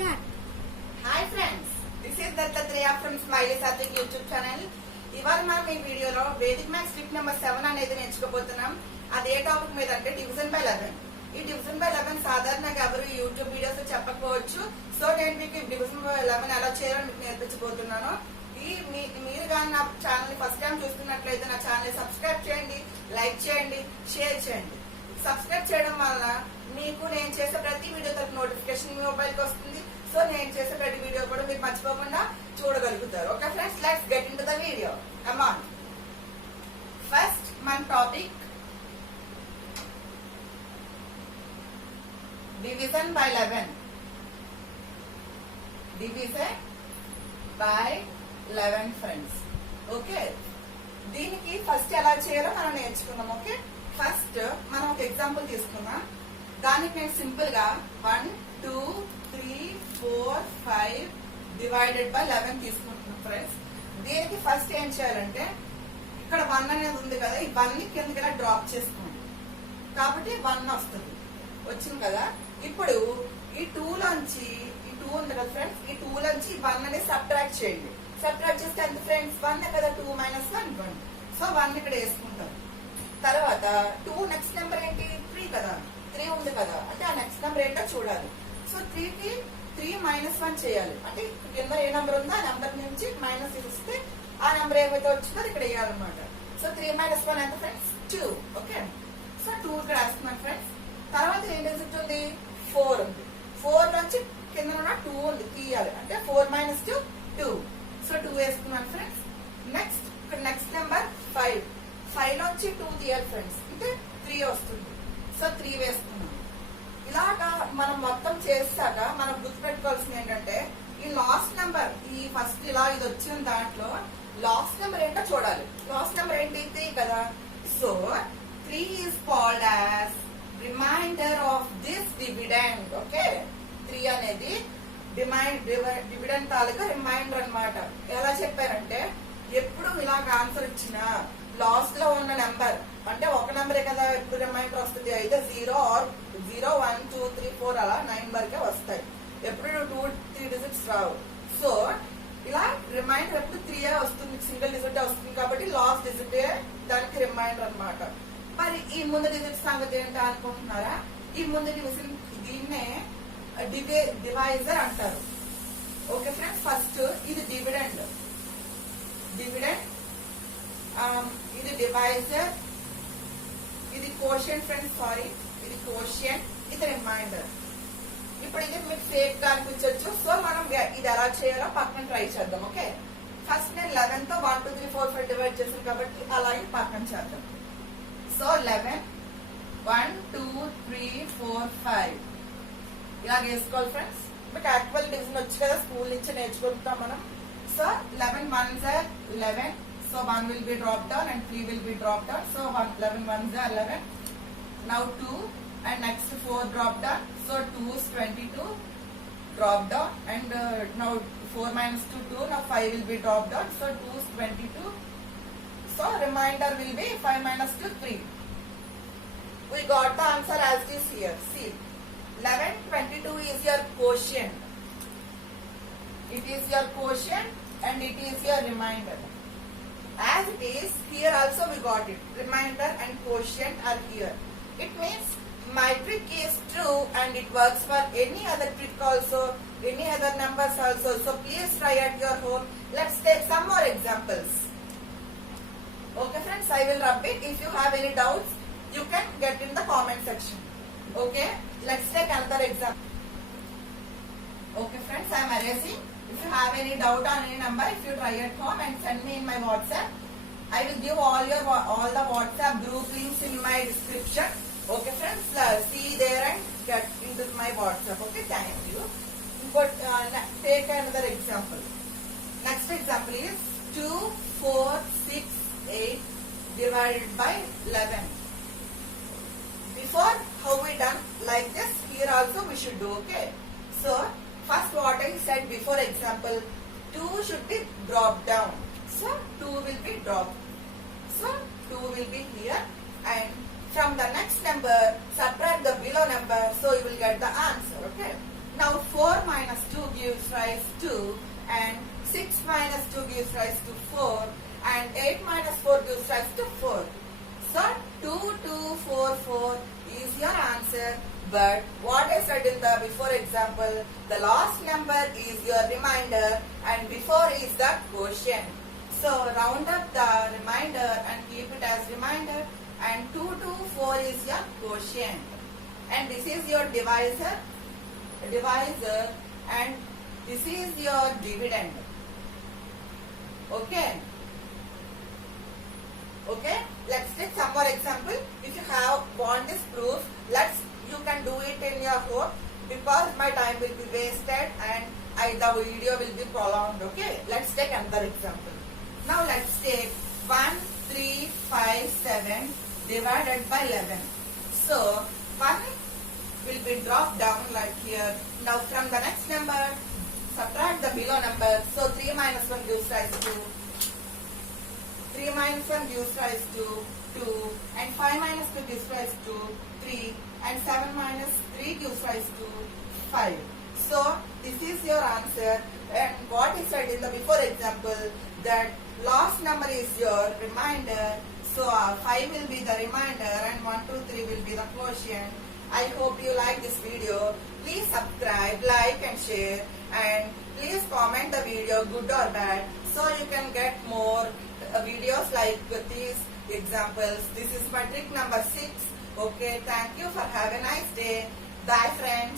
Start. Hi friends, this is Dattatreya from Smiley Satwik YouTube channel. ఇవాళ మనం ఈ వీడియోలో వేదిక్ మ్యాథ్స్ స్ట్రిప్ నెంబర్ 7 అనేది నేర్చుకోబోతున్నాం. అది ఏ టాపిక్ మీద అంటే డివిజన్ బై 11. ఈ డివిజన్ బై 11 సాధారణంగా ఎవరు యూట్యూబ్ వీడియోస్ చెప్పకపోవచ్చు. సో నేను మీకు డివిజన్ బై 11 ఎలా చేయాలో మీకు నేర్పించబోతున్నాను. మీరు కానీ నా ఛానల్ ఫస్ట్ టైం చూస్తున్నట్లయితే నా ఛానల్ సబ్స్క్రైబ్ చేయండి, లైక్ చేయండి, షేర్ చేయండి. సబ్స్క్రైబ్ చేయడం వల్ల మీకు నేను చేసే ప్రతి వీడియో తరపు నోటిఫికేషన్ మీ మొబైల్కి వస్తుంది. సో నేను చేసే ప్రతి వీడియో కూడా మీరు మర్చిపోకుండా చూడగలుగుతారు. Okay friends, let's get in to the video. Come on. First మన topic division by 11. Division by 11 friends. Okay, దీనికి ఫస్ట్ ఎలా చేయాలో మనం నేర్చుకుందాం. ఓకే, ఫస్ట్ మనం ఒక ఎగ్జాంపుల్ తీసుకుందాం. దానికి నేను సింపుల్ గా 1, 2, 3, 4, 5 డివైడెడ్ బై 11 తీసుకుంటున్నాం ఫ్రెండ్స్. దీనికి ఫస్ట్ ఏం చేయాలంటే ఇక్కడ 1 అనేది ఉంది కదా, ఈ 1 కిందకి ఇలా డ్రాప్ చేసుకోండి. కాబట్టి 1 వస్తుంది, వచ్చింది కదా. ఇప్పుడు ఈ 2 లోంచి ఈ 2 ఉంది కదా ఫ్రెండ్స్, ఈ 2 లోంచి 1 అనేది సబ్ట్రాక్ట్ చేయండి. సబ్ట్రాక్ట్ చేస్తే ఎంత ఫ్రెండ్స్, 1 కదా, 2 - 1 1. సో 1 ఇక్కడ వేసుకుంటాం. తర్వాత 2 నెక్స్ట్ నెంబర్ ఏంటి, 3 కదా, 3 ఉంది కదా, అంటే ఆ నెక్స్ట్ నెంబర్ ఏంటో చూడాలి. సో 3 కి 3 - 1 చేయాలి. అంటే కింద ఏ నెంబర్ ఉందో ఆ నెంబర్ నుంచి మైనస్ ఇస్తే ఆ నెంబర్ ఏమైతే వచ్చిందో ఇక్కడ వేయాలన్నమాట. సో 3 - 1 ఎంత ఫ్రెండ్స్, 2. ఓకే, సో 2 ఇక్కడ వేస్తున్నాను ఫ్రెండ్స్. తర్వాత ఏం డిజిట్ ఉంది, 4 ఉంది. 4 నుంచి కింద ఉన్న 2 ఉంది, తీయాలి. అంటే 4 - 2 2. సో 2 వేసుకున్నాను ఫ్రెండ్స్. నెక్స్ట్ ఇక్కడ నెక్స్ట్ నెంబర్ 5. 5 నుంచి 2 తీయాలి ఫ్రెండ్స్, అంటే 3 వస్తుంది. సో 3 వేసుకున్నాం. ఇలాగా మనం మొత్తం చేసాక మనం గుర్తుపెట్టుకోవాల్సింది ఏంటంటే ఈ లాస్ట్ నెంబర్, ఈ ఫస్ట్ ఇలా ఇది వచ్చిన దాంట్లో లాస్ట్ నెంబర్ ఏంటో చూడాలి. లాస్ట్ నెంబర్ ఏంటి, 3 కదా. So 3 is called as reminder of this dividend. Okay, 3 అనేది డివిడెండ్ తాలూకా రిమైండర్ అన్నమాట. ఎలా చెప్పారంటే ఎప్పుడు ఇలాగ ఆన్సర్ ఇచ్చినా లాస్ట్ లో ఉన్న నెంబర్, అంటే ఒక నెంబరే కదా ఎప్పుడు రిమైండర్ వస్తుంది, అయితే 0 ఆర్ 0, 1, 2, 3, 4 అలా 9 వరకే వస్తాయి. ఎప్పుడు 2, 3 డిజిట్స్ రావు. సో ఇలా రిమైండర్ ఎప్పుడు 3 వస్తుంది, సింగిల్ డిజిట్ వస్తుంది. కాబట్టి లాస్ట్ డిజిట్ దానికి రిమైండర్ అన్నమాట. మరి ఈ ముందు డిజిట్ సంగతి ఏంటో అనుకుంటున్నారా? ఈ ముందు డివిజన్ దీన్నే డివైజర్ అంటారు. ఓకే ఫ్రెండ్స్, ఫస్ట్ ఇది డివిడెండ్, ఇది డివైజర్, ఇది కోషియంట్ ఫ్రెండ్స్, సారీ ఇది కోషియంట్, ఇది రిమైండర్. ఇప్పుడు ఇది మీకు ఫేక్ గా అనిపించవచ్చు. సో మనం ఇది ఎలా చేయాలో పక్కన ట్రై చేద్దాం. ఓకే, ఫస్ట్ నేను 11 తో 1, 2, 3, 4, 5 డివైడ్ చేశాను కాబట్టి అలాగే పక్కన చేద్దాం. సో 11 1, 2, 3, 4, 5 ఇలా వేసుకోవాలి ఫ్రెండ్స్. బట్ యాక్చువల్ డివిజన్ వచ్చి కదా, స్కూల్ నుంచి నేర్చుకుంటాం మనం. సో 11 1s are 11. So 1 will be dropped down and 3 will be dropped down. So 11 1s are 11. Now 2 and next 4 drop down. So 2 is 22 drop down, and now 4 - 2 2. Now 5 will be dropped down. So 2 is 22. So remainder will be 5 - 2 3. We got the answer as it is here. See, 11 22 is your quotient. It is your quotient and it is your remainder. As it is here also we got it. Remainder and quotient are here. It means my trick is true and it works for any other trick also, any other numbers also. So please try at your home. Let's take some more examples. Okay friends, I will repeat. If you have any doubts, you can get in the comment section. Okay, let's take another example. Okay friends, I am erasing. If you have any doubt on any number, if you try at home and send me in my WhatsApp, I will give all the WhatsApp group links in my description. Okay friends, see there and get into my WhatsApp. Okay, thank you. But take another example. Next example is 2, 4, 6, 8 divided by 11. Before how we done like this, here also we should do. Okay, so first what I said before example, 2 should be dropped down. So 2 will be dropped. So 2 will be here, and from the next number subtract the below number, so you will get the answer. Okay, Now 4 minus 2 gives rise to, and 6 minus 2 gives rise to 4, and 8 minus 4 gives rise to 4. So 2, 2, 4, 4 is your answer. But what I said in the before example, the last number is your remainder and before is the quotient. So round up the remainder and keep it as remainder, and 2 to 4 is your quotient. And this is your divisor, and this is your dividend. Okay? Okay? Let's take some more example. If you have want this proof, you can do it in your home, because my time will be wasted and the video will be prolonged. Okay? Let's take another example. Now let's take 1, 3, 5, 7 divided by 11. So 1 will be dropped down like here. Now from the next number, subtract the below number. So 3 minus 1 gives rise to 3 minus 1 gives rise to 2, and 5 minus 2 gives rise to 3, and 7 minus 3 gives rise to 5. So this is your answer. And what is said in the before example, that last number is your remainder. So 5 will be the remainder and 1, 2, 3 will be the quotient. I hope you like this video. Please subscribe, like and share, and please comment the video good or bad, so you can get more videos like these examples. This is my trick number 6. Okay, thank you for having a nice day. Bye friends.